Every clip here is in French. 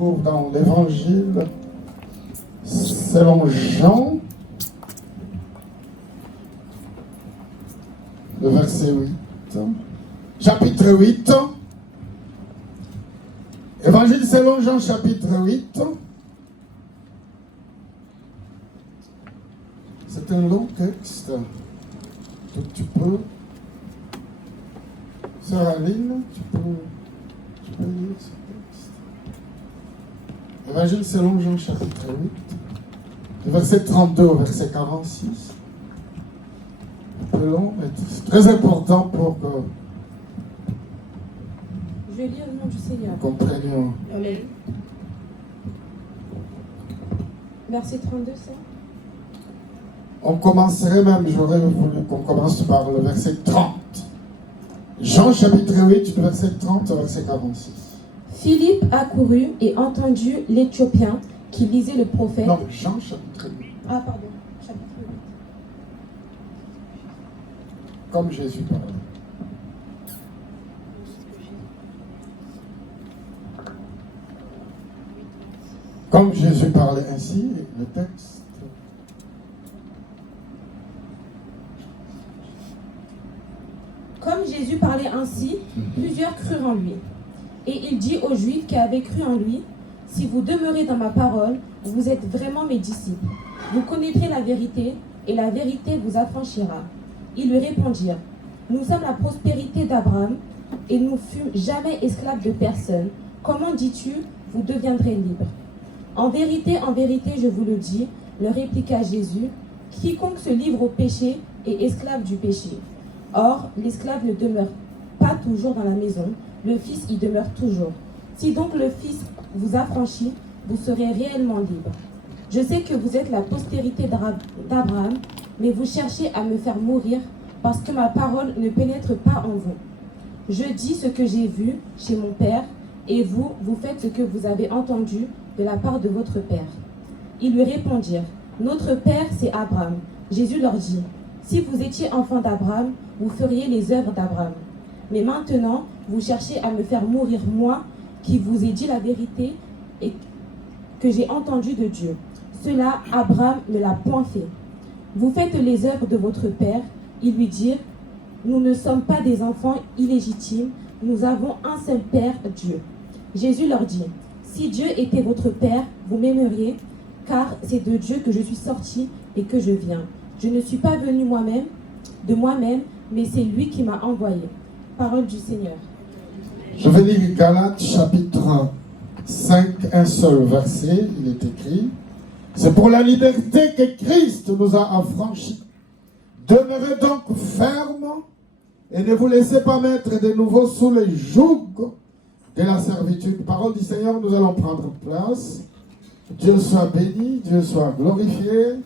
trouve dans l'évangile selon Jean, le verset 8, chapitre 8. Évangile selon Jean, chapitre 8. C'est un long texte. Donc tu peux, Sœur Aline, tu peux lire ce texte. Évangile selon Jean, chapitre 8, du verset 32 au verset 46. Un peu long, mais c'est très important pour que je vais lire le nom du Seigneur. nous comprenions. Amen. Verset 32, ça. On commencerait même, j'aurais voulu qu'on commence par le verset 30. Jean chapitre 8, du verset 30 au verset 46. Philippe accourut et entendit l'Éthiopien qui lisait le prophète. Non, Jean chapitre 8. Ah, pardon, chapitre 8. Comme Jésus parlait. Comme Jésus parlait ainsi, le texte. Comme Jésus parlait ainsi, plusieurs crurent en lui. Et il dit aux Juifs qui avaient cru en lui, « Si vous demeurez dans ma parole, vous êtes vraiment mes disciples. Vous connaîtrez la vérité, et la vérité vous affranchira. » Ils lui répondirent, « Nous sommes la prospérité d'Abraham, et nous fûmes jamais esclaves de personne. Comment dis-tu, vous deviendrez libres ?» En vérité, je vous le dis, leur répliqua Jésus, « Quiconque se livre au péché est esclave du péché. Or, l'esclave ne demeure pas toujours dans la maison, le Fils y demeure toujours. Si donc le Fils vous affranchit, vous serez réellement libre. Je sais que vous êtes la postérité d'Abraham, mais vous cherchez à me faire mourir parce que ma parole ne pénètre pas en vous. Je dis ce que j'ai vu chez mon Père, et vous, vous faites ce que vous avez entendu de la part de votre Père. » Ils lui répondirent, « Notre Père, c'est Abraham. » Jésus leur dit, « Si vous étiez enfants d'Abraham, vous feriez les œuvres d'Abraham. Mais maintenant, vous cherchez à me faire mourir, moi, qui vous ai dit la vérité et que j'ai entendu de Dieu. Cela, Abraham ne l'a point fait. Vous faites les œuvres de votre Père. » Ils lui dirent, « Nous ne sommes pas des enfants illégitimes, nous avons un seul Père, Dieu. » Jésus leur dit, « Si Dieu était votre Père, vous m'aimeriez, car c'est de Dieu que je suis sorti et que je viens. Je ne suis pas venu de moi-même, mais c'est lui qui m'a envoyé. » Parole du Seigneur. Je vais lire Galates chapitre 5, un seul verset, il est écrit. C'est pour la liberté que Christ nous a affranchis. Demeurez donc fermes et ne vous laissez pas mettre de nouveau sous le joug de la servitude. Parole du Seigneur, nous allons prendre place. Dieu soit béni, Dieu soit glorifié.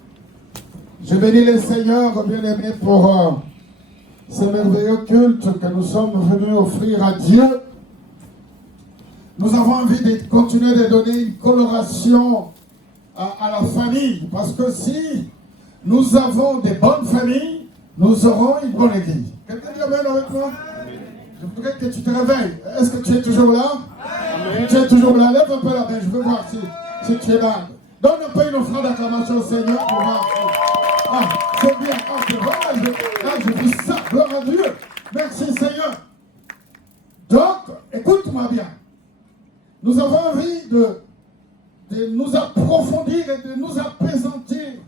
Je bénis le Seigneur, bien-aimé, pour ce merveilleux culte que nous sommes venus offrir à Dieu. Nous avons envie de continuer de donner une coloration à la famille, parce que si nous avons des bonnes familles, nous aurons une bonne église. Quelqu'un dit amen avec moi? Je voudrais que tu te réveilles. Est-ce que tu es toujours là? Amen. Tu es toujours là? Lève un peu la main, je veux voir si tu es là. Donne un peu une offrande d'acclamation au Seigneur pour voir. Ah, c'est bien. Ah, c'est vrai. Je dis ça. Gloire à Dieu. Merci Seigneur. Donc, écoute-moi bien. Nous avons envie de nous approfondir et de nous apaisantir.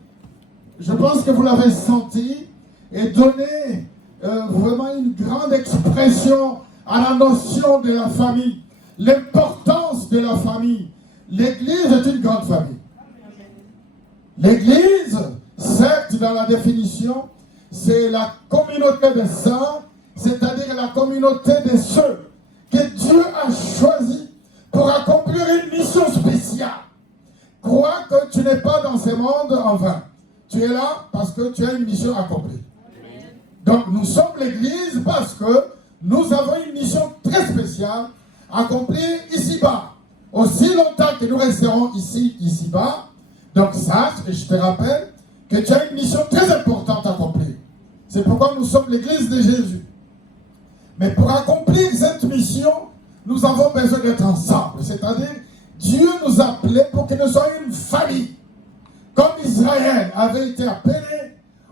Je pense que vous l'avez senti et donner vraiment une grande expression à la notion de la famille, l'importance de la famille. L'Église est une grande famille. L'Église, certes, dans la définition, c'est la communauté des saints, c'est-à-dire la communauté de ceux que Dieu a choisis pour accomplir une mission spéciale. Crois que tu n'es pas dans ce monde en vain. Tu es là parce que tu as une mission accomplie. Donc nous sommes l'Église parce que nous avons une mission très spéciale accomplie ici-bas. Aussi longtemps que nous resterons ici-bas, donc sache, et je te rappelle, que tu as une mission très importante à accomplir. C'est pourquoi nous sommes l'Église de Jésus. Mais pour accomplir cette mission, nous avons besoin d'être ensemble. C'est-à-dire Dieu nous a appelés pour que nous soyons une famille. Comme Israël avait été appelé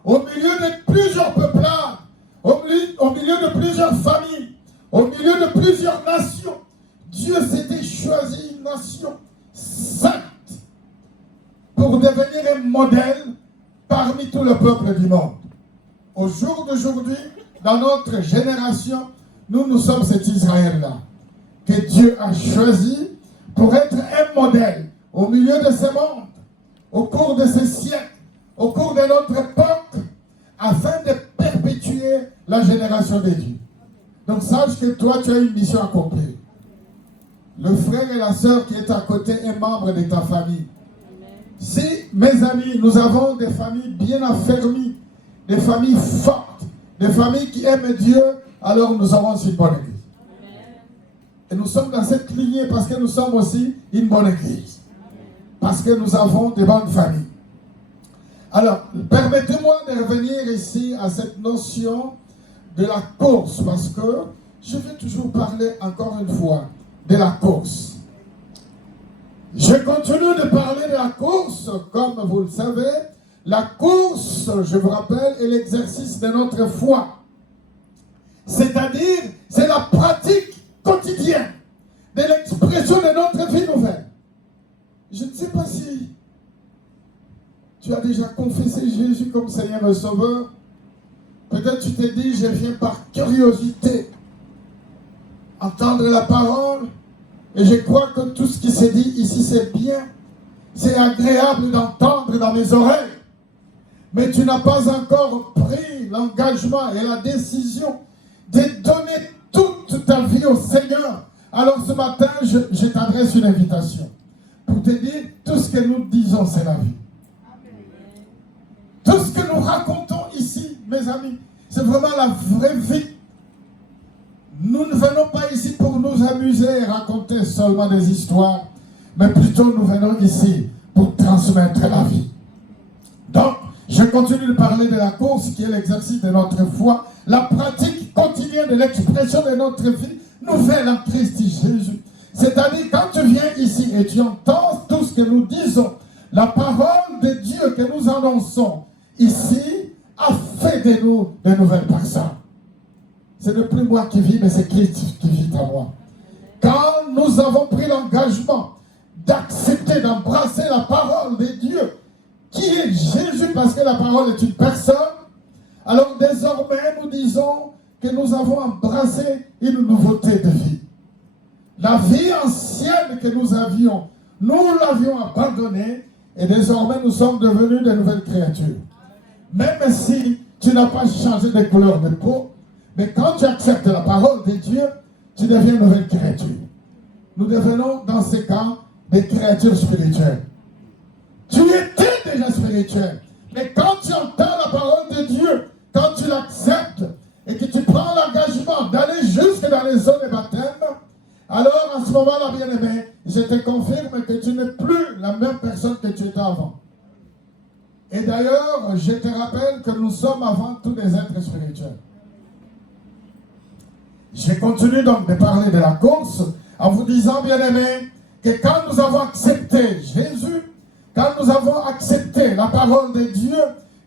au milieu de plusieurs peuplades, au milieu de plusieurs familles, au milieu de plusieurs nations. Dieu s'était choisi une nation sainte pour devenir un modèle parmi tout le peuple du monde. Au jour d'aujourd'hui, dans notre génération, nous sommes cet Israël-là que Dieu a choisi pour être un modèle au milieu de ce monde, au cours de ces siècles, au cours de notre époque, afin de perpétuer la génération des dieux. Donc sache que toi, tu as une mission accomplie. Le frère et la sœur qui est à côté est membre de ta famille. Si, mes amis, nous avons des familles bien affermies, des familles fortes, des familles qui aiment Dieu, alors nous aurons une bonne église. Et nous sommes dans cette lignée parce que nous sommes aussi une bonne église. Parce que nous avons des bonnes familles. Alors, permettez-moi de revenir ici à cette notion de la course, parce que je vais toujours parler encore une fois de la course. Je continue de parler de la course, comme vous le savez. La course, je vous rappelle, est l'exercice de notre foi. C'est-à-dire, c'est la pratique quotidienne de l'expression de notre vie nouvelle. Je ne sais pas si tu as déjà confessé Jésus comme Seigneur et Sauveur. Peut-être tu t'es dit, je viens par curiosité entendre la parole. Et je crois que tout ce qui s'est dit ici, c'est bien. C'est agréable d'entendre dans mes oreilles. Mais tu n'as pas encore pris l'engagement et la décision de donner toute ta vie au Seigneur. Alors ce matin, je t'adresse une invitation pour te dire, tout ce que nous disons, c'est la vie. Tout ce que nous racontons ici, mes amis, c'est vraiment la vraie vie. Nous ne venons pas ici pour nous amuser et raconter seulement des histoires, mais plutôt nous venons ici pour transmettre la vie. Donc, je continue de parler de la course qui est l'exercice de notre foi, la pratique quotidienne de l'expression de notre vie nouvelle en Christ Jésus. C'est-à-dire, quand tu viens ici et tu entends tout ce que nous disons, la parole de Dieu que nous annonçons ici a fait de nous de nouvelles personnes. Ce n'est plus moi qui vis, mais c'est Christ qui vit en moi. Quand nous avons pris l'engagement d'accepter, d'embrasser la parole de Dieu, qui est Jésus, parce que la parole est une personne, alors désormais nous disons que nous avons embrassé une nouveauté de vie. La vie ancienne que nous l'avions abandonnée, et désormais nous sommes devenus de nouvelles créatures. Même si tu n'as pas changé de couleur de peau, mais quand tu acceptes la parole de Dieu, tu deviens une nouvelle créature. Nous devenons dans ces cas des créatures spirituelles. Tu étais déjà spirituel, mais quand tu entends la parole de Dieu, quand tu l'acceptes et que tu prends l'engagement d'aller jusque dans les zones de baptême, alors à ce moment-là, bien-aimé, je te confirme que tu n'es plus la même personne que tu étais avant. Et d'ailleurs, je te rappelle que nous sommes avant tout des êtres spirituels. Je continue donc de parler de la course en vous disant, bien-aimé, que quand nous avons accepté Jésus, quand nous avons accepté la parole de Dieu,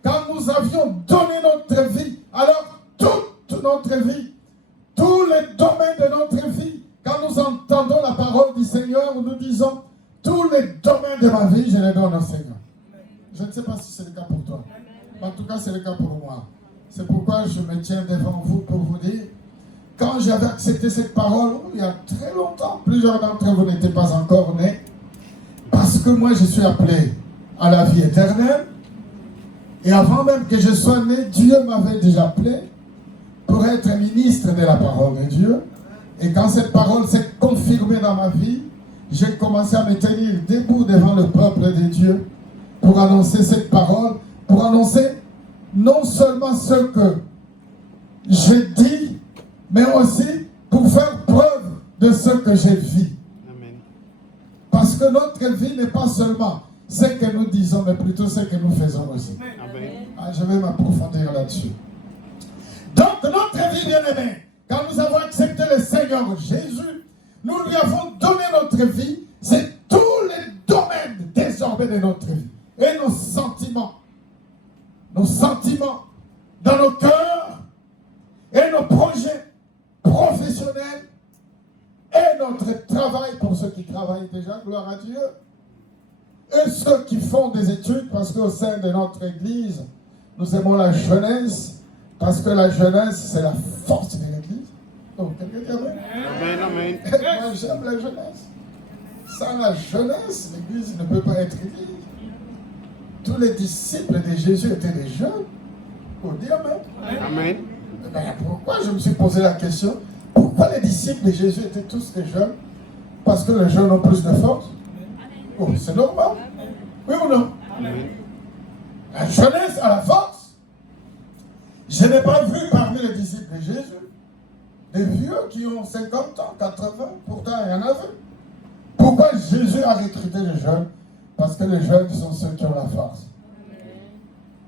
quand nous avions donné notre vie, alors toute notre vie, tous les domaines de notre vie, quand nous entendons la parole du Seigneur, nous disons, tous les domaines de ma vie, je les donne au Seigneur. Je ne sais pas si c'est le cas pour toi. En tout cas, c'est le cas pour moi. C'est pourquoi je me tiens devant vous pour vous dire, quand j'avais accepté cette parole, il y a très longtemps, plusieurs d'entre vous n'étaient pas encore nés, parce que moi je suis appelé à la vie éternelle, et avant même que je sois né, Dieu m'avait déjà appelé pour être ministre de la parole de Dieu, et quand cette parole s'est confirmée dans ma vie, j'ai commencé à me tenir debout devant le peuple de Dieu, pour annoncer cette parole, pour annoncer non seulement ce que j'ai dit, mais aussi pour faire preuve de ce que j'ai vu. Amen. Parce que notre vie n'est pas seulement ce que nous disons, mais plutôt ce que nous faisons aussi. Amen. Ah, je vais m'approfondir là-dessus. Donc, notre vie, bien-aimée, quand nous avons accepté le Seigneur Jésus, nous lui avons donné notre vie, c'est tout désormais de notre vie. Et nos sentiments dans nos cœurs, et nos projets professionnels, et notre travail pour ceux qui travaillent déjà, gloire à Dieu, et ceux qui font des études, parce qu'au sein de notre Église, nous aimons la jeunesse, parce que la jeunesse, c'est la force de l'Église. Oh, quelqu'un dit amen? Amen, amen. Moi, j'aime la jeunesse. Sans la jeunesse, l'Église ne peut pas être Église. Tous les disciples de Jésus étaient des jeunes. Oh, dis amen. Amen. Ben, pourquoi je me suis posé la question? Pourquoi les disciples de Jésus étaient tous des jeunes? Parce que les jeunes ont plus de force. Oh, c'est normal. Oui ou non? Amen. La jeunesse a la force. Je n'ai pas vu parmi les disciples de Jésus des vieux qui ont 50 ans, 80, pourtant il y en avait. Pourquoi Jésus a recruté les jeunes? Parce que les jeunes sont ceux qui ont la force.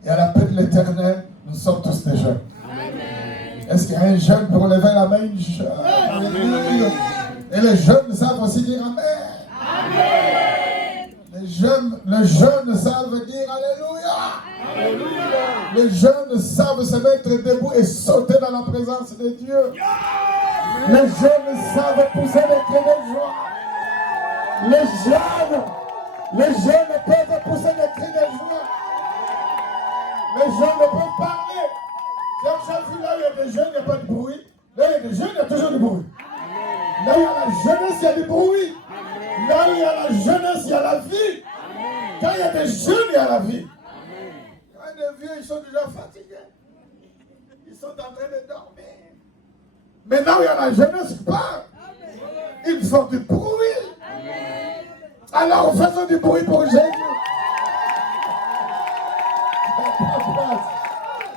Et à la paix de l'Éternel, nous sommes tous des jeunes. Est-ce qu'il y a un jeune pour lever la main? Alléluia. Et les jeunes savent aussi dire Amen. Les jeunes savent dire Alléluia. Les jeunes savent se mettre debout et sauter dans la présence de Dieu. Les jeunes savent pousser des cris de joie. Les jeunes peuvent pousser des cris de joie. Les jeunes peuvent parler. J'ai vu là, il y a des jeunes, il n'y a pas de bruit. Là, il y a des jeunes, il y a toujours du bruit. Là, il y a la jeunesse, il y a du bruit. Là, il y a la jeunesse, il y a la vie. Quand il y a des jeunes, il y a la vie. Quand les vieux, ils sont déjà fatigués. Ils sont en train de dormir. Maintenant, il y a la jeunesse qui parle. Ils font du bruit. Alors, faisons du bruit pour Jésus.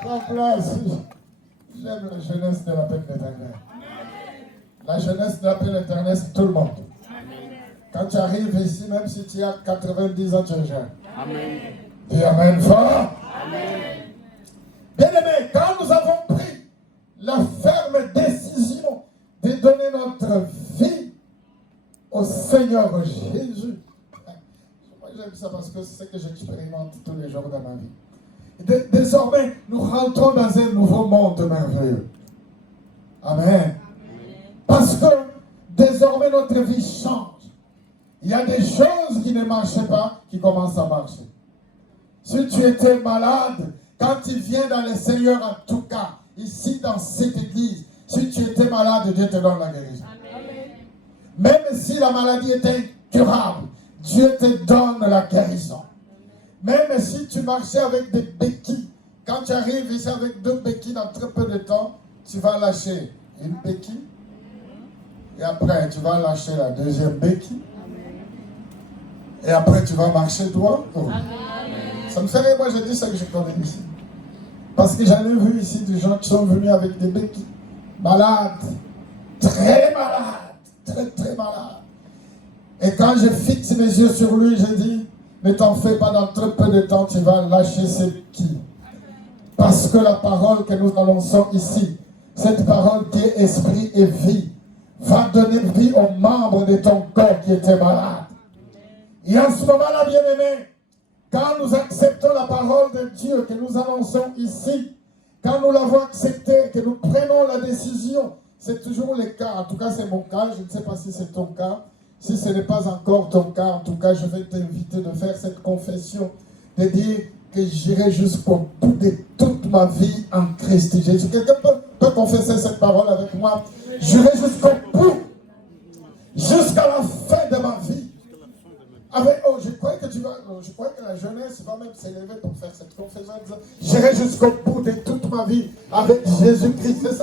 Prends place. J'aime la jeunesse de la paix de l'Éternel. La jeunesse de la paix de l'Éternel, c'est tout le monde. Quand tu arrives ici, même si tu as 90 ans, tu es jeune. Amen. Dis Amen fort. Bien-aimés, quand nous avons pris la ferme décision de donner notre vie au Seigneur Jésus, moi j'aime ça parce que c'est ce que j'expérimente tous les jours dans ma vie. Désormais, nous rentrons dans un nouveau monde merveilleux. Amen. Parce que désormais, notre vie change. Il y a des choses qui ne marchaient pas, qui commencent à marcher. Si tu étais malade, quand tu viens dans le Seigneur, en tout cas, ici dans cette église, si tu étais malade, Dieu te donne la guérison. Même si la maladie est incurable, Dieu te donne la guérison. Même si tu marchais avec des béquilles, quand tu arrives ici avec 2 béquilles, dans très peu de temps, tu vas lâcher une béquille. Et après, tu vas lâcher la deuxième béquille. Et après, tu vas marcher droit. Oh. Ça me fait rire, moi je dis ça que je connais ici. Parce que j'en ai vu ici des gens qui sont venus avec des béquilles. Malades. Très malades. Très, très malades. Et quand je fixe mes yeux sur lui, je dis, ne t'en fais pas, dans très peu de temps, tu vas lâcher ces béquilles. Parce que la parole que nous annonçons ici, cette parole qui est esprit et vie, va donner vie aux membres de ton corps qui étaient malades. Et en ce moment-là, bien-aimés, quand nous acceptons la parole de Dieu que nous annonçons ici, quand nous l'avons acceptée, que nous prenons la décision, c'est toujours le cas, en tout cas c'est mon cas, je ne sais pas si c'est ton cas. Si ce n'est pas encore ton cas, en tout cas je vais t'inviter de faire cette confession, de dire que j'irai jusqu'au bout de toute ma vie en Christ Jésus. Quelqu'un peut confesser cette parole avec moi? J'irai jusqu'au bout, jusqu'à la fin de ma vie. Je crois que la jeunesse va même s'élever pour faire cette confession. J'irai jusqu'au bout de toute ma vie avec Jésus-Christ.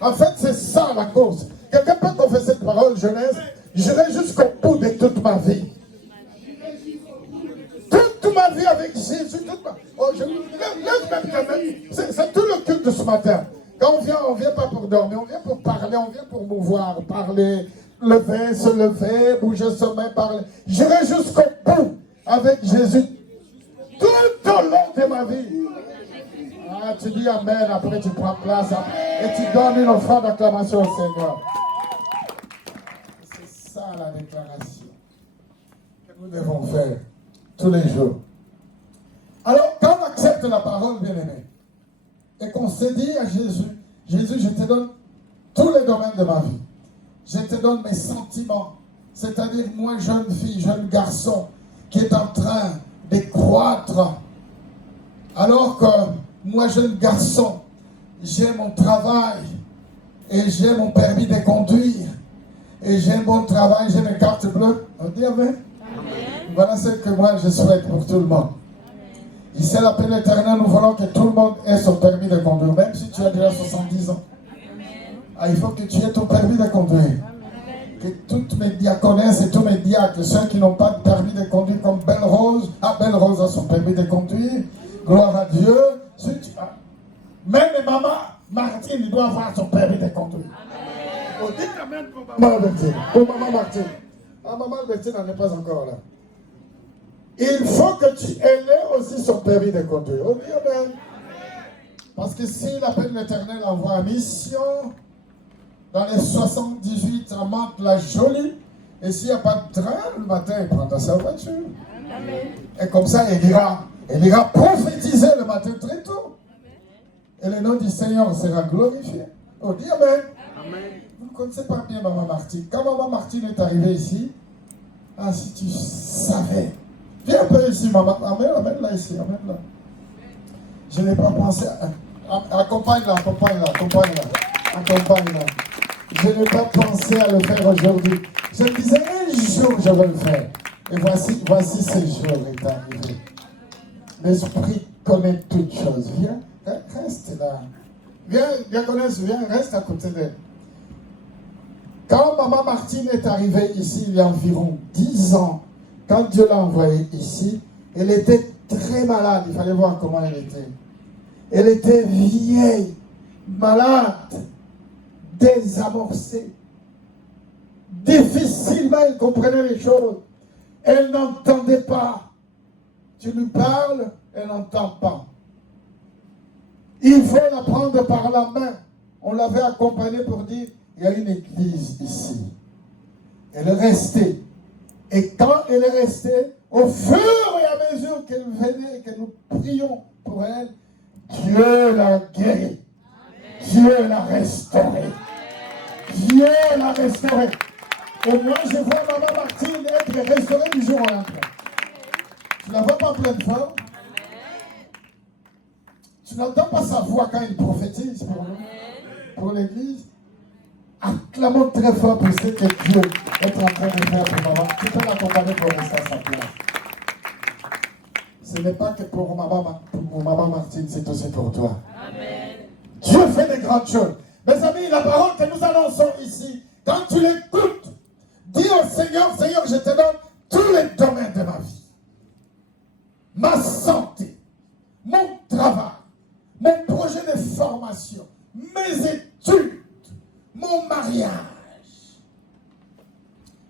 En fait, c'est ça la cause. Quelqu'un peut confesser cette parole, jeunesse? J'irai jusqu'au bout de toute ma vie. Toute ma vie avec Jésus. C'est tout le culte de ce matin. Quand on vient pas pour dormir, on vient pour parler, on vient pour mouvoir, parler, lever, se lever, bouger se main, parler. J'irai jusqu'au bout avec Jésus. Tout au long de ma vie. Ah, tu dis Amen, après tu prends place et tu donnes une offrande d'acclamation au Seigneur. C'est ça la déclaration que nous devons faire. tous les jours. Alors, quand on accepte la parole, bien-aimé, et qu'on se dit à Jésus, Jésus, je te donne tous les domaines de ma vie. Je te donne mes sentiments. C'est-à-dire, moi, jeune fille, jeune garçon, qui est en train de croître, alors que moi, jeune garçon, j'ai mon travail, et j'ai mon permis de conduire, et j'ai un bon travail, j'ai mes cartes bleues. On dit Amen. Voilà ce que moi, je souhaite pour tout le monde. Ici, à l'appel éternel, nous voulons que tout le monde ait son permis de conduire, même si tu as déjà 70 ans. Ah, il faut que tu aies ton permis de conduire. Que toutes mes diaconesses et tous mes diacres, ceux qui n'ont pas de permis de conduire, comme Belle Rose a son permis de conduire, gloire à Dieu. Même maman Martine doit avoir son permis de conduire. On dit Amen pour maman Albertine. Pour maman Martine. Ah, maman Albertine n'en est pas encore là. Il faut que tu aies aussi son permis de conduire. On dit Amen. Parce que si l'appel de l'Éternel envoie en mission, dans les 78 à Mantes-la-Jolie, et s'il n'y a pas de train, le matin, il prendra sa voiture. Amen. Et comme ça, il ira prophétiser le matin très tôt. Et le nom du Seigneur sera glorifié. On dit Amen. Amen. Vous ne connaissez pas bien maman Martine. Quand maman Martine est arrivée ici, ah, si tu savais. Viens un peu ici, maman. Amène-la ici, amène-la. Je n'ai pas pensé. Accompagne-la. Je n'ai pas pensé à le faire aujourd'hui. Je me disais, un jour, je vais le faire. Et voici ce jour est arrivé. L'Esprit connaît toutes choses. Viens, reste là. Viens, reste à côté d'elle. Quand maman Martine est arrivée ici, il y a environ 10 ans, quand Dieu l'a envoyée ici, elle était très malade. Il fallait voir comment elle était. Elle était vieille, malade, désamorcée. Difficilement, elle comprenait les choses. Elle n'entendait pas. Tu lui parles, elle n'entend pas. Il faut la prendre par la main. On l'avait accompagnée pour dire, il y a une église ici. Elle est restée. Et quand elle est restée, au fur et à mesure qu'elle venait et que nous prions pour elle, Dieu l'a guérie. Dieu l'a restaurée. Dieu l'a restaurée. Et moi, je vois maman Martine être restaurée du jour au lendemain. Tu ne la vois pas pleine forme. Tu n'entends pas sa voix quand il prophétise pour nous, pour l'église. Acclamons très fort pour ce que Dieu est en train de faire pour maman. Tu peux l'accompagner pour rester à sa place. Ce n'est pas que pour maman Martine, c'est aussi pour toi. Amen. Dieu fait des grandes choses. Mes amis, la parole que nous annonçons ici, quand tu l'écoutes, dis au Seigneur, Seigneur, je te donne tous les domaines de ma vie. Ma santé, mon travail, mon projet de formation, mes études, mon mariage.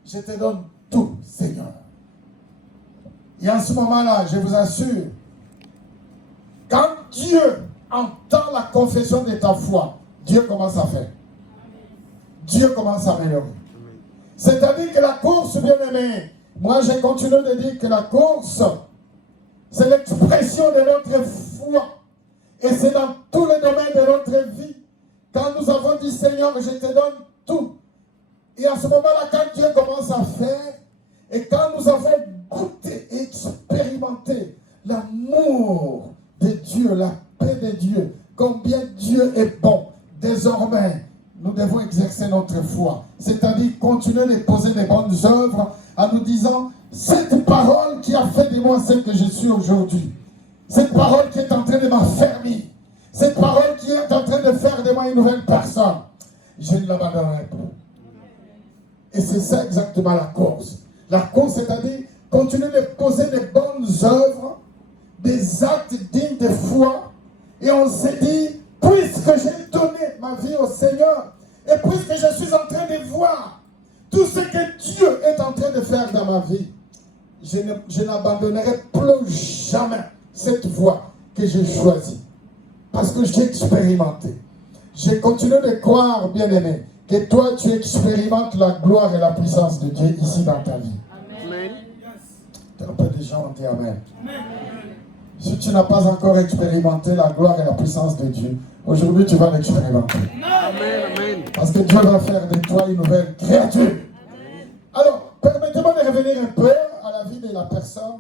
Je te donne tout, Seigneur. Et en ce moment-là, je vous assure, quand Dieu entend la confession de ta foi, Dieu commence à faire. Dieu commence à améliorer. C'est-à-dire que la course, bien-aimée, moi je continue de dire que la course, c'est l'expression de notre foi. Et c'est dans tous les domaines de notre vie. Quand nous avons dit, Seigneur, je te donne tout. Et à ce moment-là, quand Dieu commence à faire, et quand nous avons goûté et expérimenté l'amour de Dieu, la paix de Dieu, combien Dieu est bon, désormais, nous devons exercer notre foi. C'est-à-dire continuer de poser des bonnes œuvres en nous disant, cette parole qui a fait de moi ce que je suis aujourd'hui, cette parole qui est en train de m'affermir, cette parole qui est en train de faire de moi une nouvelle personne, je ne l'abandonnerai pas. Et c'est ça exactement la course. La course, c'est-à-dire continuer de poser des bonnes œuvres, des actes dignes de foi. Et on s'est dit, puisque j'ai donné ma vie au Seigneur, et puisque je suis en train de voir tout ce que Dieu est en train de faire dans ma vie, je n'abandonnerai plus jamais cette voie que j'ai choisie. Parce que j'ai expérimenté. Je continue de croire, bien-aimé, que toi, tu expérimentes la gloire et la puissance de Dieu ici dans ta vie. Amen. Un peu de gens ont dit Amen. Si tu n'as pas encore expérimenté la gloire et la puissance de Dieu, aujourd'hui tu vas l'expérimenter. Amen. Parce que Dieu va faire de toi une nouvelle créature. Alors, permettez-moi de revenir un peu à la vie de la personne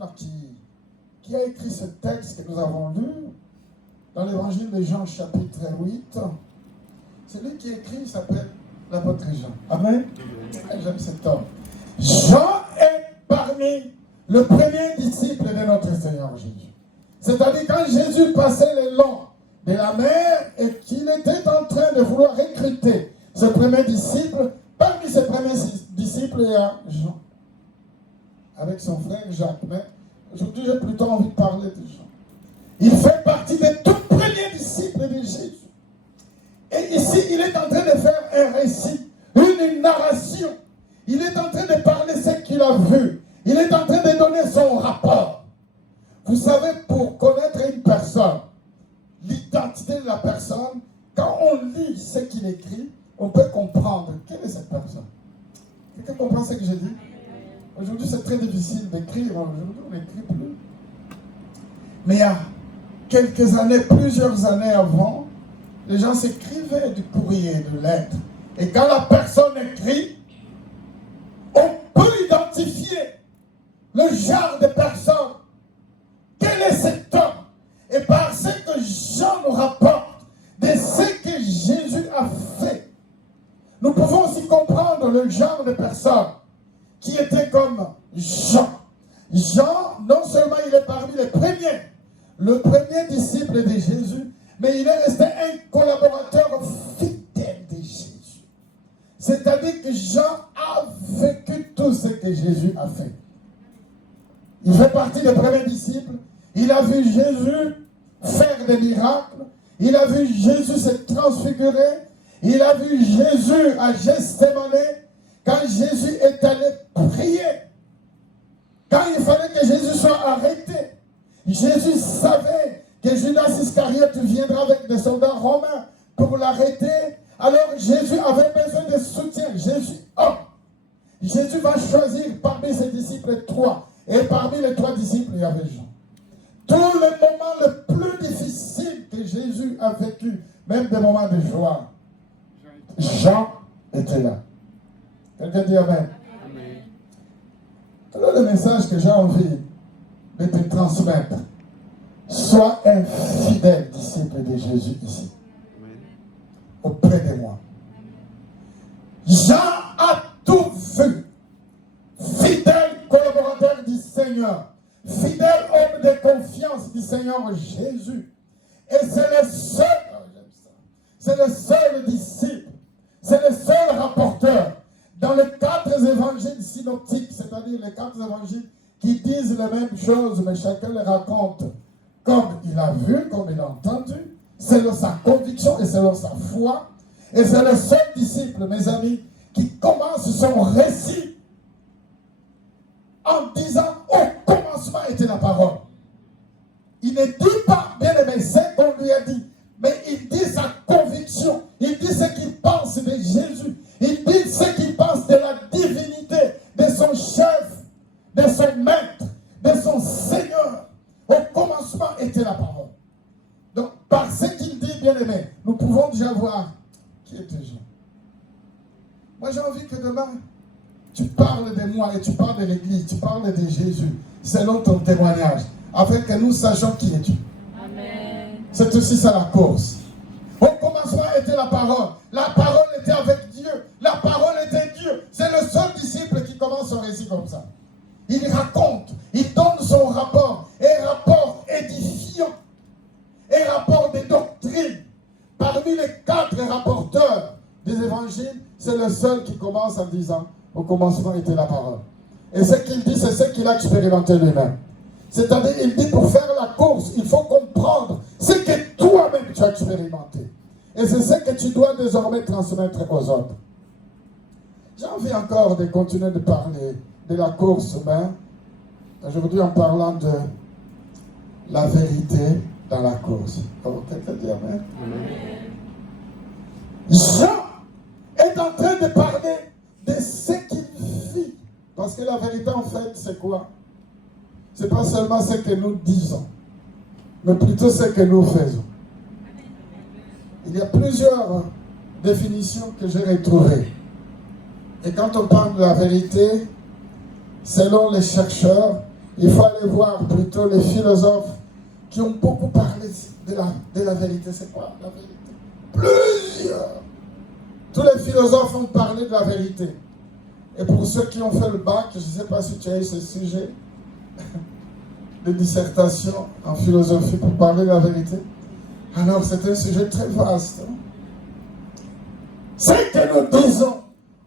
qui a écrit ce texte que nous avons lu dans l'évangile de Jean chapitre 8. Celui qui écrit s'appelle l'apôtre Jean. Amen. J'aime cet homme. Jean est parmi le premier disciple de notre Seigneur Jésus. C'est-à-dire quand Jésus passait le long de la mer et qu'il était en train de vouloir recruter ce premier disciple, parmi ces premiers disciples, il y a Jean, avec son frère Jacques. Mais aujourd'hui, j'ai plutôt envie de parler de Jean. Il fait partie des tout premiers disciples de Jésus. Et ici, il est en train de faire un récit, une narration. Il est en train de parler ce qu'il a vu. Il est en train de donner son rapport. Vous savez, pour connaître une personne, l'identité de la personne, quand on lit ce qu'il écrit, on peut comprendre quelle est cette personne. Quelqu'un comprend ce que je dis? Aujourd'hui, c'est très difficile d'écrire. Aujourd'hui, on n'écrit plus. Mais il y a quelques années, plusieurs années avant, les gens s'écrivaient du courrier, de lettres. Et quand la personne écrit, on peut identifier le genre de personne. Quel est cet homme? Et par ce que Jean nous rapporte de ce que Jésus a fait, nous pouvons aussi comprendre le genre de personne qui était comme Jean. Jean, non seulement il est parmi les premiers, le premier disciple de Jésus, mais il est resté un collaborateur fidèle de Jésus. C'est-à-dire que Jean a vécu tout ce que Jésus a fait. Il fait partie des premiers disciples. Il a vu Jésus faire des miracles. Il a vu Jésus se transfigurer. Il a vu Jésus à Gethsémane. Quand Jésus est allé prier, quand il fallait que Jésus soit arrêté, Jésus savait que Judas Iscariote viendra avec des soldats romains pour l'arrêter. Alors Jésus avait besoin de soutien. Jésus va choisir parmi ses disciples 3. Et parmi les 3 disciples, il y avait Jean. Tous les moments les plus difficiles que Jésus a vécu, même des moments de joie, Jean était là. Quelqu'un dit Amen. Amen. Alors le message que j'ai envie de te transmettre, sois un fidèle disciple de Jésus ici, auprès de moi. Jean a tout vu. Fidèle collaborateur du Seigneur, fidèle homme de confiance du Seigneur Jésus. Et c'est le seul disciple, c'est le seul rapporteur dans les 4 évangiles synoptiques, c'est-à-dire les 4 évangiles qui disent les mêmes choses, mais chacun les raconte comme il a vu, comme il a entendu, selon sa conviction et selon sa foi. Et c'est le seul disciple, mes amis, qui commence son récit en disant au commencement était la parole. Il ne dit pas, bien aimé, ce qu'on lui a dit, mais il dit sa conviction, il dit ce qu'il pense de Jésus, il dit ce qu'il pense de la divinité, de son chef, de son maître, de son Seigneur. Au commencement était la parole. Donc, par ce qu'il dit, bien aimé, nous pouvons déjà voir qui était Jean. Moi, j'ai envie que demain, tu parles de moi et tu parles de l'Église, tu parles de Jésus, selon ton témoignage, afin que nous sachions qui est Dieu. Amen. C'est aussi ça la cause. Au commencement était la parole était avec Dieu, la parole était Dieu. C'est le seul disciple qui commence son récit comme ça. Il raconte, il donne son rapport, et rapport édifiant, et rapport des doctrines. Parmi les 4 rapporteurs des évangiles, c'est le seul qui commence en disant, au commencement était la parole. Et ce qu'il dit, c'est ce qu'il a expérimenté lui-même. C'est-à-dire, il dit, pour faire la course, il faut comprendre ce que toi-même tu as expérimenté. Et c'est ce que tu dois désormais transmettre aux autres. J'ai envie encore de continuer de parler de la course, mais aujourd'hui en parlant de la vérité dans la course. Oh, quelqu'un dit Amen. Jean est en train de parler de ce qu'il vit. Parce que la vérité, en fait, c'est quoi? ce n'est pas seulement ce que nous disons, mais plutôt ce que nous faisons. Il y a plusieurs définitions que j'ai retrouvées. Et quand on parle de la vérité, selon les chercheurs, il faut aller voir plutôt les philosophes qui ont beaucoup parlé de la vérité. C'est quoi la vérité? Plusieurs. Tous les philosophes ont parlé de la vérité. Et pour ceux qui ont fait le bac, je ne sais pas si tu as eu ce sujet de dissertation en philosophie pour parler de la vérité. Alors c'est un sujet très vaste. Ce que nous disons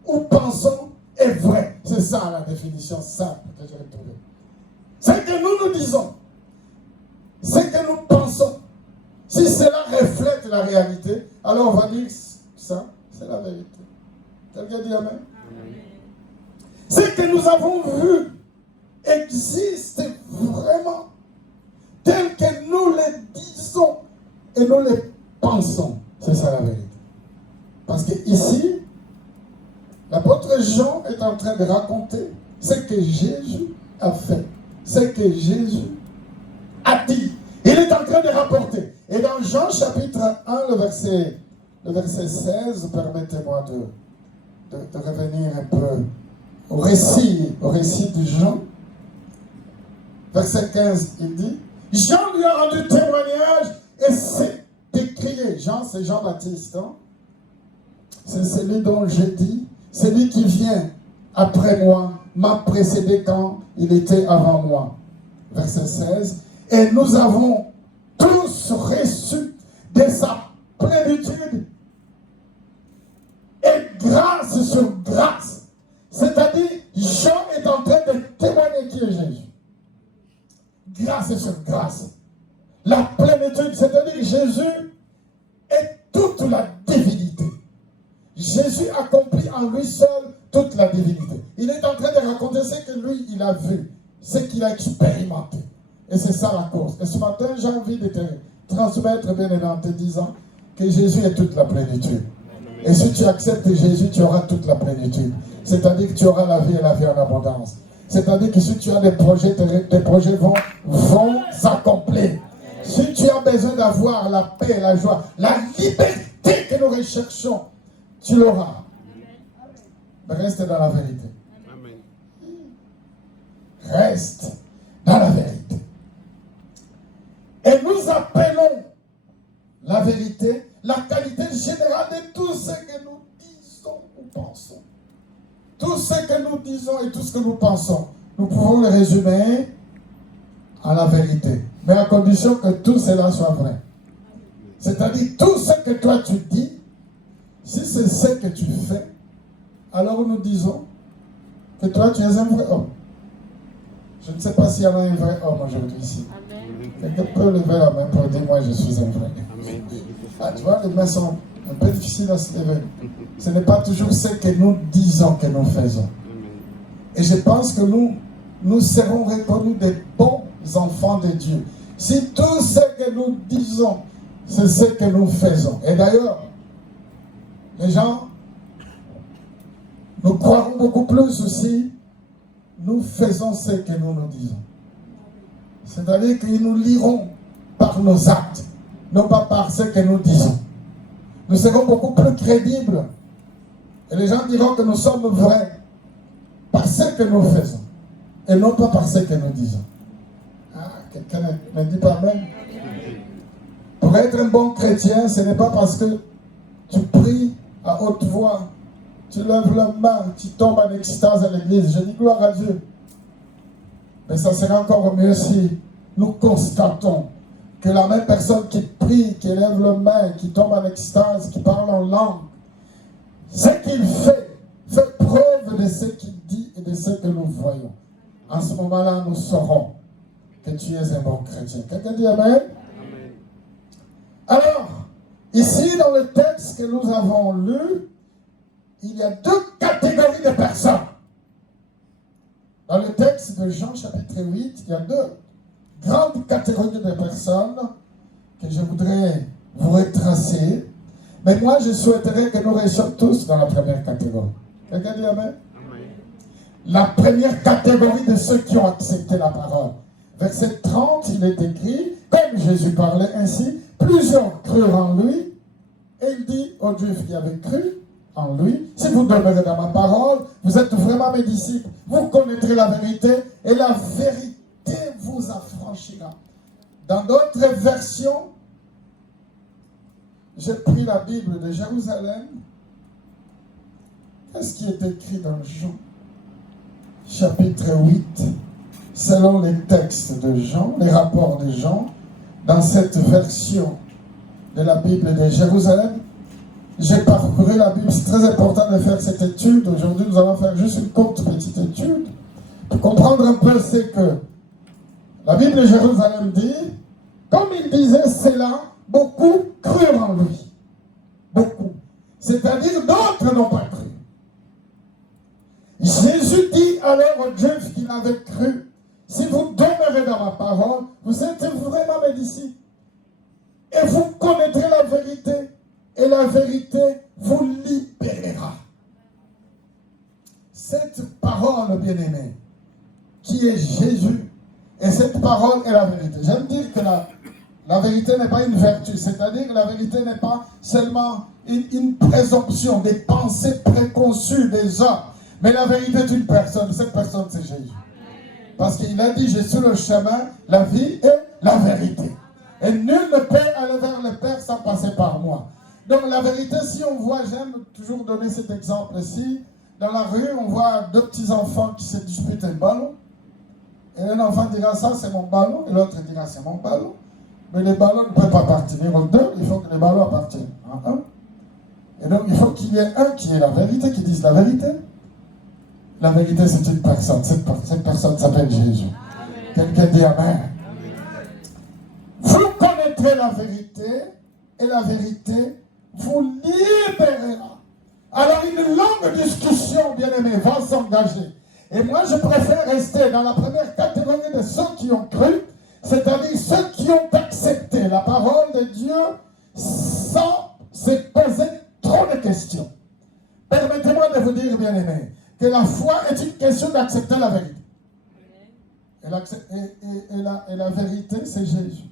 ou pensons est vrai. C'est ça la définition simple que j'ai retrouvée. Ce que nous disons, ce que nous pensons, si cela reflète la réalité, alors on va dire ça, c'est la vérité. Quelqu'un dit amen? Ce que nous avons vu existe vraiment tel que nous le disons et nous le pensons. C'est ça la vérité. Parce que ici, l'apôtre Jean est en train de raconter ce que Jésus a fait, ce que Jésus a dit. Il est en train de rapporter. Et dans Jean chapitre 1, le verset 16, permettez-moi de revenir un peu au récit de Jean. Verset 15, il dit, Jean lui a rendu témoignage et s'est écrié. Jean, c'est Jean-Baptiste. Hein? C'est celui dont j'ai dit, celui qui vient après moi m'a précédé quand il était avant moi. Verset 16. Et nous avons tous reçu de sa plénitude et grâce sur grâce. C'est-à-dire, Jean est en train de témoigner qui est Jésus. Grâce sur grâce. La plénitude, c'est-à-dire Jésus est toute la divinité. Jésus accomplit en lui seul toute la divinité. Il est en train de raconter ce que lui, il a vu, ce qu'il a expérimenté. Et c'est ça la cause. Et ce matin, j'ai envie de te transmettre, bien évidemment, en te disant que Jésus est toute la plénitude. Et si tu acceptes Jésus, tu auras toute la plénitude. C'est-à-dire que tu auras la vie et la vie en abondance. C'est-à-dire que si tu as des projets, tes projets vont s'accomplir. Si tu as besoin d'avoir la paix, la joie, la liberté que nous recherchons, tu l'auras. Reste dans la vérité. Reste dans la vérité. Et nous appelons la vérité la qualité générale de tout ce que nous disons ou pensons. Tout ce que nous disons et tout ce que nous pensons, nous pouvons le résumer à la vérité. Mais à condition que tout cela soit vrai. C'est-à-dire tout ce que toi tu dis, si c'est ce que tu fais, alors nous disons que toi tu es un vrai homme. Je ne sais pas s'il y a un vrai homme aujourd'hui ici. Quelqu'un peut lever la main pour dire moi je suis un vrai. Ah, tu vois, les mains sont un peu difficiles à se lever. Ce n'est pas toujours ce que nous disons que nous faisons. Et je pense que nous serons reconnus des bons enfants de Dieu. Si tout ce que nous disons, c'est ce que nous faisons. Et d'ailleurs, les gens, nous croirons beaucoup plus aussi, nous faisons ce que nous disons. C'est-à-dire qu'ils nous liront par nos actes, non pas par ce que nous disons. Nous serons beaucoup plus crédibles. Et les gens diront que nous sommes vrais par ce que nous faisons, et non pas par ce que nous disons. Ah, quelqu'un ne dit pas même. Pour être un bon chrétien, ce n'est pas parce que tu pries à haute voix, tu lèves la main, tu tombes en extase à l'église. Je dis gloire à Dieu. Mais ça serait encore mieux si nous constatons que la même personne qui prie, qui lève la main, qui tombe en extase, qui parle en langue, ce qu'il fait preuve de ce qu'il dit et de ce que nous voyons. En ce moment-là, nous saurons que tu es un bon chrétien. Quelqu'un dit amen? Amen. Alors, ici dans le texte que nous avons lu, il y a deux catégories de personnes. Dans le texte de Jean chapitre 8, il y a deux grandes catégories de personnes que je voudrais vous retracer. Mais moi, je souhaiterais que nous restions tous dans la première catégorie. Quelqu'un dit amen? Amen. La première catégorie de ceux qui ont accepté la parole. verset 30, il est écrit, comme Jésus parlait ainsi, plusieurs crurent en lui, et il dit aux Juifs qui avaient cru en lui, si vous demeurez dans ma parole, vous êtes vraiment mes disciples, vous connaîtrez la vérité, et la vérité vous affranchira. Dans d'autres versions, j'ai pris la Bible de Jérusalem. Qu'est-ce qui est écrit dans Jean chapitre 8, selon les textes de Jean, les rapports de Jean, dans cette version de la Bible de Jérusalem? J'ai parcouru la Bible, c'est très important de faire cette étude. Aujourd'hui, nous allons faire juste une courte petite étude pour comprendre un peu ce que la Bible de Jérusalem dit. Comme il disait cela, beaucoup crurent en lui. Beaucoup. C'est-à-dire d'autres n'ont pas cru. Jésus dit alors aux Juifs qui l'avaient cru, si vous demeurez dans ma parole, vous êtes vraiment mes disciples. Et vous connaîtrez la vérité, et la vérité vous libérera. Cette parole, bien-aimée, qui est Jésus, et cette parole est la vérité. J'aime dire que la vérité n'est pas une vertu, c'est-à-dire que la vérité n'est pas seulement une présomption, des pensées préconçues des hommes, mais la vérité est une personne, cette personne c'est Jésus. Parce qu'il a dit, je suis le chemin, la vie et la vérité. Et nul ne peut aller vers le Père sans passer par moi. Donc la vérité, si on voit, j'aime toujours donner cet exemple-ci, dans la rue, on voit deux petits enfants qui se disputent un ballon. Et un enfant dira, ça c'est mon ballon, et l'autre dira, c'est mon ballon. Mais les ballons ne peuvent pas appartenir aux deux, il faut que les ballons appartiennent à un. Et donc il faut qu'il y ait un qui ait la vérité, qui dise la vérité. La vérité c'est une personne, cette personne s'appelle Jésus. Quelqu'un dit Amen. Amen. Vous connaîtrez la vérité, et la vérité vous libérera. Alors une longue discussion, bien-aimé, va s'engager. Et moi je préfère rester dans la première catégorie de ceux qui ont cru, c'est-à-dire ceux qui ont accepté la parole de Dieu sans se poser trop de questions. Permettez-moi de vous dire, bien-aimé, que la foi est une question d'accepter la vérité. Et la vérité, c'est Jésus.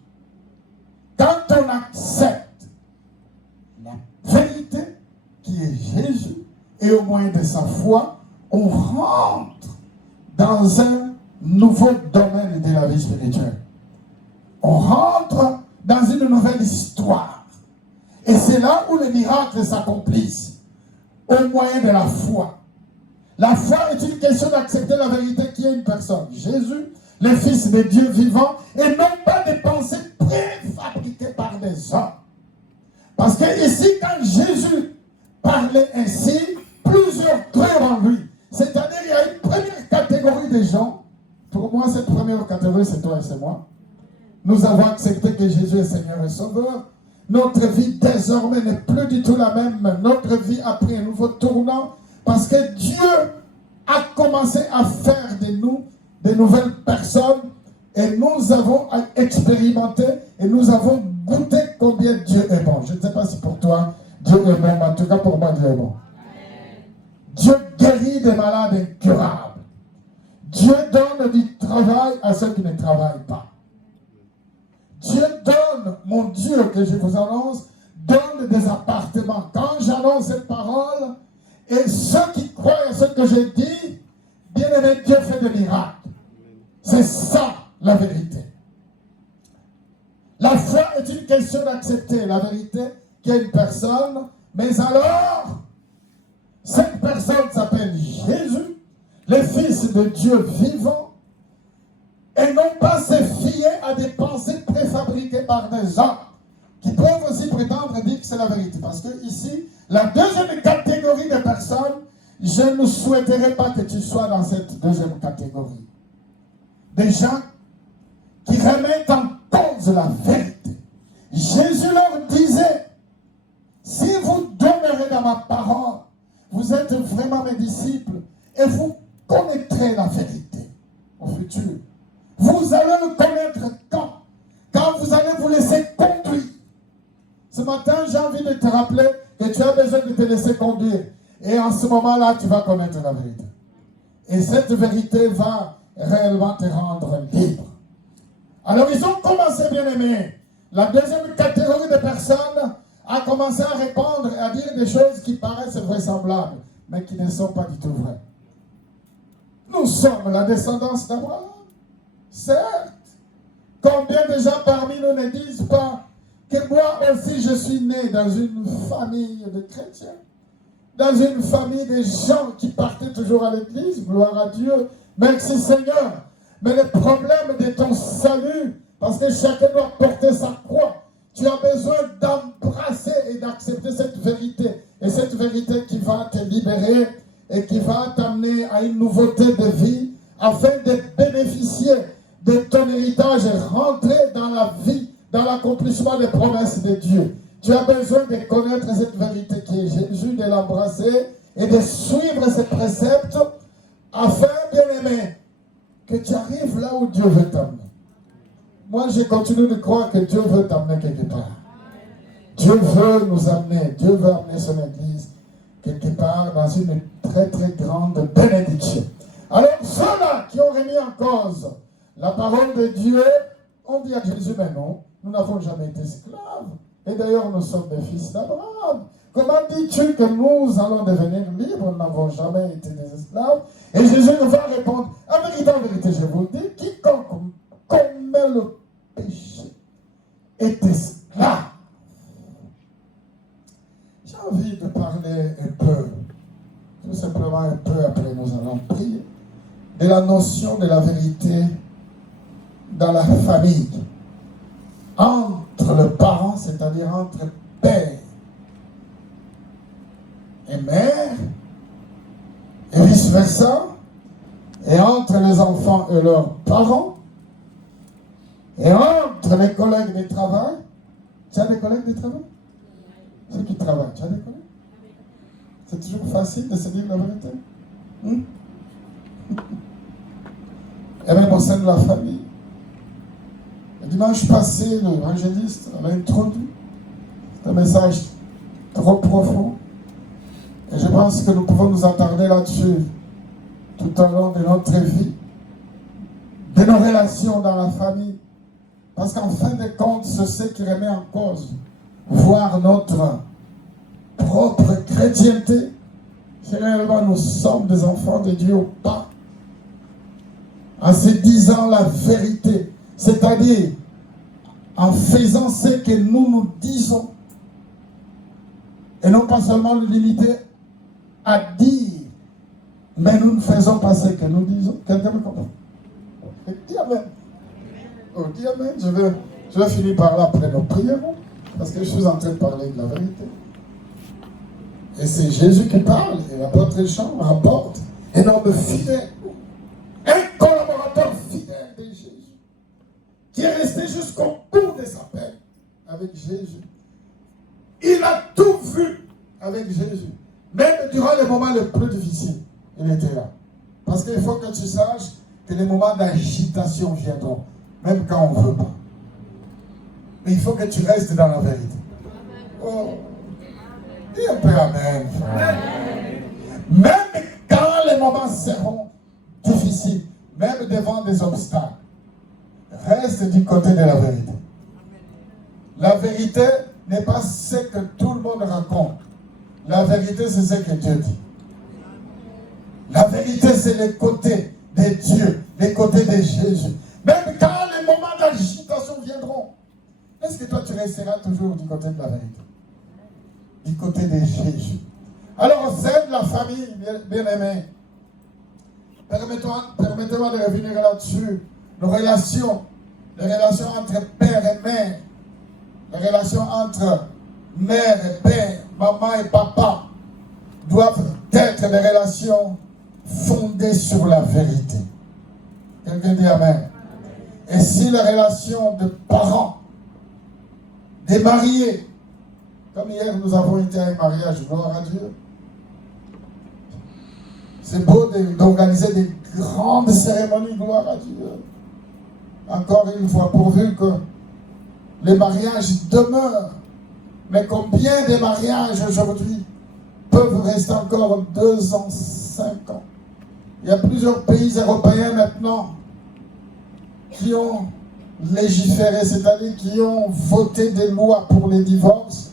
Quand on accepte la vérité, qui est Jésus, et au moyen de sa foi, on rentre dans un nouveau domaine de la vie spirituelle. On rentre dans une nouvelle histoire. Et c'est là où les miracles s'accomplissent, au moyen de la foi. La foi est une question d'accepter la vérité qui est une personne. Jésus, le Fils de Dieu vivant, et non pas des pensées préfabriquées par des hommes. Parce que ici, quand Jésus parlait ainsi, plusieurs crurent en lui. C'est-à-dire, il y a une première catégorie de gens. Pour moi, cette première catégorie, c'est toi et c'est moi. Nous avons accepté que Jésus est Seigneur et Sauveur. Notre vie désormais n'est plus du tout la même. Notre vie a pris un nouveau tournant parce que Dieu a commencé à faire de nous de nouvelles personnes et nous avons expérimenté et nous avons goûté combien Dieu est bon. Je ne sais pas si pour toi Dieu est bon, mais en tout cas pour moi Dieu est bon. Dieu guérit des malades incurables. Dieu donne du travail à ceux qui ne travaillent pas. Dieu donne, mon Dieu que je vous annonce, donne des appartements. Quand j'annonce cette parole, et ceux qui croient à ce que je dis, bien aimé, Dieu fait des miracles. C'est ça la vérité. La foi est une question d'accepter la vérité qui est une personne, mais alors, cette personne s'appelle Jésus, le Fils de Dieu vivant, et non pas se fier à des pensées préfabriquées par des hommes qui peuvent aussi prétendre dire que c'est la vérité. Parce que ici, la deuxième catégorie de personnes, je ne souhaiterais pas que tu sois dans cette deuxième catégorie. Des gens qui remettent en cause la vérité. Jésus leur disait, si vous demeurez dans ma parole, vous êtes vraiment mes disciples et vous connaîtrez la vérité au futur. Vous allez le connaître quand vous allez vous laisser conduire. Ce matin, j'ai envie de te rappeler que tu as besoin de te laisser conduire. Et en ce moment-là, tu vas connaître la vérité. Et cette vérité va réellement te rendre libre. Alors ils ont commencé, bien aimés. La deuxième catégorie de personnes a commencé à répondre et à dire des choses qui paraissent vraisemblables, mais qui ne sont pas du tout vraies. Nous sommes la descendance d'Abraham. Certes. Combien de gens parmi nous ne disent pas que moi aussi je suis né dans une famille de chrétiens, dans une famille de gens qui partaient toujours à l'église, gloire à Dieu, merci Seigneur. Mais le problème de ton salut, parce que chacun doit porter sa croix, tu as besoin d'embrasser et d'accepter cette vérité. Et cette vérité qui va te libérer et qui va t'amener à une nouveauté de vie afin de bénéficier de ton héritage et rentrer dans la vie, dans l'accomplissement des promesses de Dieu. Tu as besoin de connaître cette vérité qui est Jésus, de l'embrasser et de suivre ses préceptes afin, bien-aimé, que tu arrives là où Dieu veut t'amener. Moi, je continue de croire que Dieu veut t'amener quelque part. Dieu veut nous amener, Dieu veut amener son Église quelque part dans une très très grande bénédiction. Alors, ceux-là qui ont remis en cause la parole de Dieu, on dit à Jésus, mais non, nous n'avons jamais été esclaves. Et d'ailleurs, nous sommes des fils d'Abraham. Comment dis-tu que nous allons devenir libres? Nous n'avons jamais été des esclaves. Et Jésus va répondre, en vérité, je vous dis, quiconque commet le péché est esclave. J'ai envie de parler un peu, tout simplement un peu, après nous allons prier, de la notion de la vérité dans la famille, entre le parent, c'est-à-dire entre père et mère, et vice-versa, et entre les enfants et leurs parents, et entre les collègues de travail. Tu as des collègues de travail? Ceux qui travaillent, tu as des collègues? C'est toujours facile de se dire la vérité. Et même au sein de la famille. Le dimanche passé, l'évangéliste a introduit un message trop profond. Et je pense que nous pouvons nous attarder là-dessus tout au long de notre vie, de nos relations dans la famille. Parce qu'en fin de compte, c'est ce qui remet en cause, voire notre propre chrétienté. Si réellement nous sommes des enfants de Dieu ou pas. En se disant la vérité, c'est-à-dire en faisant ce que nous disons, et non pas seulement nous limiter à dire, mais nous ne faisons pas ce que nous disons. Quelqu'un me comprend? Dis Amen. Oh, dis Amen. Je vais finir par là après nos prières, parce que je suis en train de parler de la vérité. Et c'est Jésus qui parle, et l'apôtre Jean rapporte un homme fidèle, un collaborateur fidèle de Jésus, qui est resté jusqu'au bout de sa peine avec Jésus. Il a tout vu avec Jésus. Même durant les moments les plus difficiles, il était là. Parce qu'il faut que tu saches que les moments d'agitation viendront, même quand on ne veut pas. Mais il faut que tu restes dans la vérité. Oh. Dis un peu Amen. Même quand les moments seront difficiles, même devant des obstacles, reste du côté de la vérité. La vérité n'est pas ce que tout le monde raconte. La vérité, c'est ce que Dieu dit. La vérité, c'est les côtés de Dieu, les côtés de Jésus. Même quand les moments d'agitation viendront, est-ce que toi, tu resteras toujours du côté de la vérité? Du côté de Jésus. Alors, c'est de la famille, bien-aimée. Permettez-moi de revenir là-dessus. Les relations entre père et mère, les relations entre mère et père, maman et papa, doivent être des relations fondées sur la vérité. Quelqu'un dit Amen. Et si les relations de parents, des mariés, comme hier nous avons été à un mariage, gloire à Dieu, c'est beau d'organiser des grandes cérémonies, gloire à Dieu. Encore une fois, pourvu que les mariages demeurent. Mais combien de mariages aujourd'hui peuvent rester encore 2 ans, 5 ans? Il y a plusieurs pays européens maintenant qui ont légiféré, c'est-à-dire qui ont voté des lois pour les divorces.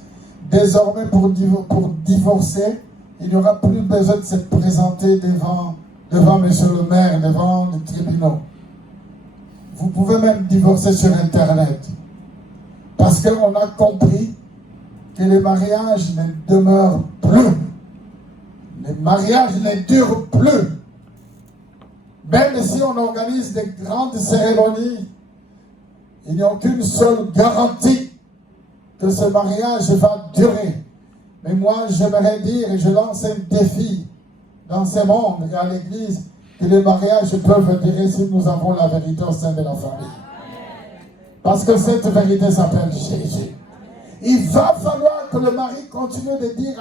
Désormais, pour divorcer, il n'y aura plus besoin de se présenter devant monsieur le maire, devant les tribunaux. Vous pouvez même divorcer sur Internet. Parce qu'on a compris que les mariages ne demeurent plus. Les mariages ne durent plus. Même si on organise des grandes cérémonies, il n'y a aucune seule garantie que ce mariage va durer. Mais moi, j'aimerais dire, et je lance un défi dans ce monde et à l'Église, que les mariages peuvent durer si nous avons la vérité au sein de la famille. Parce que cette vérité s'appelle Jésus. Il va falloir que le mari continue de dire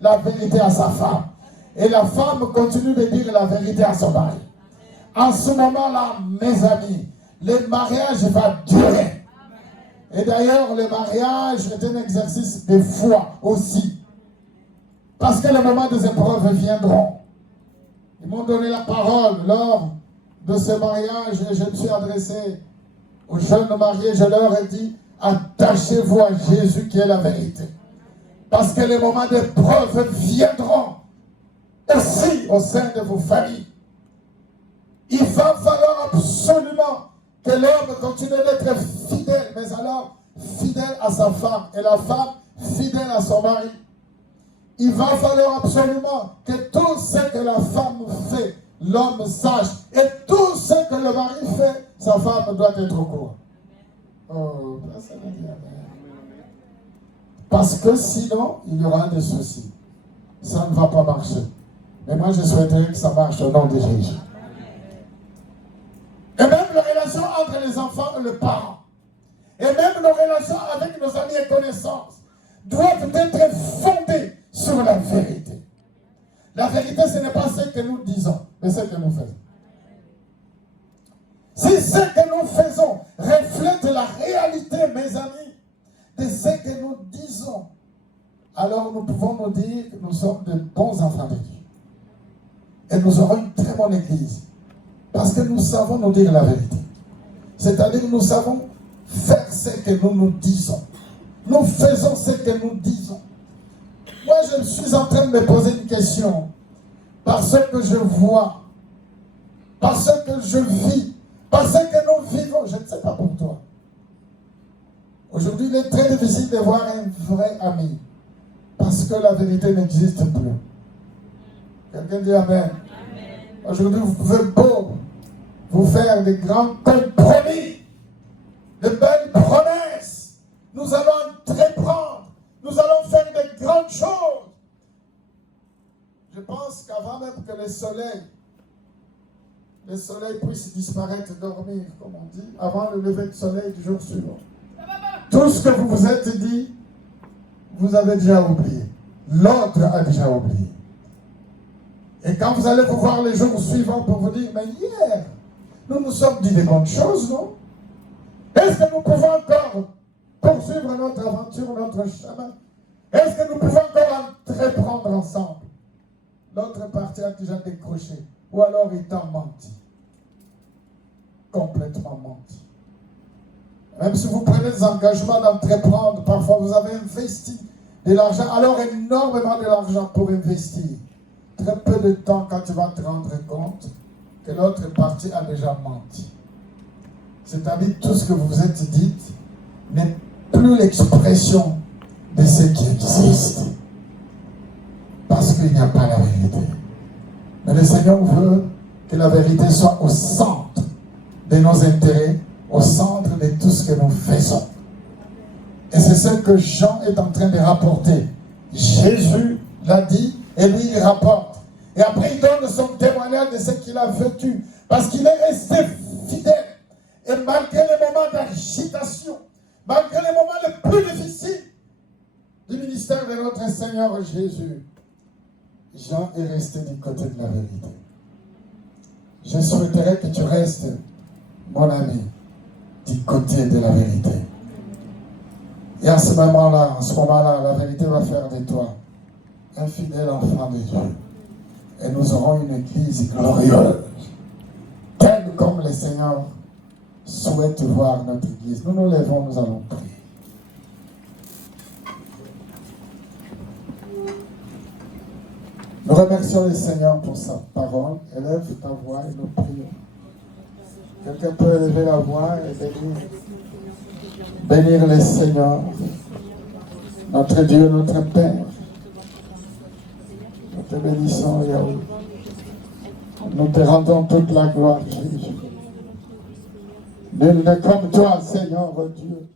la vérité à sa femme. Et la femme continue de dire la vérité à son mari. En ce moment-là, mes amis, le mariage va durer. Et d'ailleurs, le mariage est un exercice de foi aussi. Parce que les moments des épreuves viendront. Ils m'ont donné la parole lors de ce mariage et je me suis adressé aux jeunes mariés. Je leur ai dit, attachez-vous à Jésus qui est la vérité. Parce que les moments d'épreuve viendront aussi au sein de vos familles. Il va falloir absolument que l'homme continue d'être fidèle, mais alors fidèle à sa femme et la femme fidèle à son mari. Il va falloir absolument que tout ce que la femme fait, l'homme sache. Et tout ce que le mari fait, sa femme doit être au courant. Oh, ça veut dire parce que sinon, il y aura des soucis. Ça ne va pas marcher. Mais moi, je souhaiterais que ça marche au nom de Jésus. Et même les relations entre les enfants et les parents, et même nos relations avec nos amis et connaissances, doivent être fondées sur la vérité. La vérité, ce n'est pas ce que nous disons, mais ce que nous faisons. Si ce que nous faisons reflète la réalité, mes amis, de ce que nous disons, alors nous pouvons nous dire que nous sommes de bons enfants de Dieu. Et nous aurons une très bonne église. Parce que nous savons nous dire la vérité. C'est-à-dire que nous savons faire ce que nous disons. Nous faisons ce que nous disons. Moi, je suis en train de me poser une question. Parce que je vois, parce que je vis, parce que nous vivons. Je ne sais pas pour toi. Aujourd'hui, il est très difficile de voir un vrai ami. Parce que la vérité n'existe plus. Quelqu'un dit Amen. Aujourd'hui, vous pouvez beau vous faire des grands compromis, de belles promesses. Nous allons entreprendre, nous allons faire de grandes choses. Je pense qu'avant même que le soleil puisse disparaître, dormir, comme on dit, avant le lever du soleil du jour suivant. Tout ce que vous vous êtes dit, vous avez déjà oublié. L'autre a déjà oublié. Et quand vous allez vous voir les jours suivants pour vous dire, mais hier, nous nous sommes dit des bonnes choses, non? Est-ce que nous pouvons encore poursuivre notre aventure, notre chemin? Est-ce que nous pouvons encore entreprendre ensemble? L'autre partie a déjà décroché. Ou alors il t'a menti. Complètement menti. Même si vous prenez des engagements d'entreprendre, parfois vous avez investi de l'argent, alors énormément de l'argent pour investir. Très peu de temps quand tu vas te rendre compte que l'autre partie a déjà menti. C'est-à-dire tout ce que vous vous êtes dit n'est plus l'expression de ce qui existe. Parce qu'il n'y a pas la vérité. Mais le Seigneur veut que la vérité soit au centre de nos intérêts, au centre de tout ce que nous faisons. Et c'est ce que Jean est en train de rapporter. Jésus l'a dit et lui il rapporte. Et après il donne son témoignage de ce qu'il a vécu. Parce qu'il est resté fidèle. Et malgré les moments d'agitation, malgré les moments les plus difficiles du ministère de notre Seigneur Jésus, Jean est resté du côté de la vérité. Je souhaiterais que tu restes, mon ami, du côté de la vérité. Et à ce moment-là, la vérité va faire de toi un fidèle enfant de Dieu. Et nous aurons une église glorieuse, telle comme le Seigneur souhaite voir notre Église. Nous nous lèvons, nous allons prier. Nous remercions le Seigneur pour sa parole. Élève ta voix et nous prions. Quelqu'un peut élever la voix et bénir le Seigneur, notre Dieu, notre Père. Nous te bénissons, Yahweh. Nous te rendons toute la gloire, Jésus. Nul n'est comme toi, Seigneur Dieu.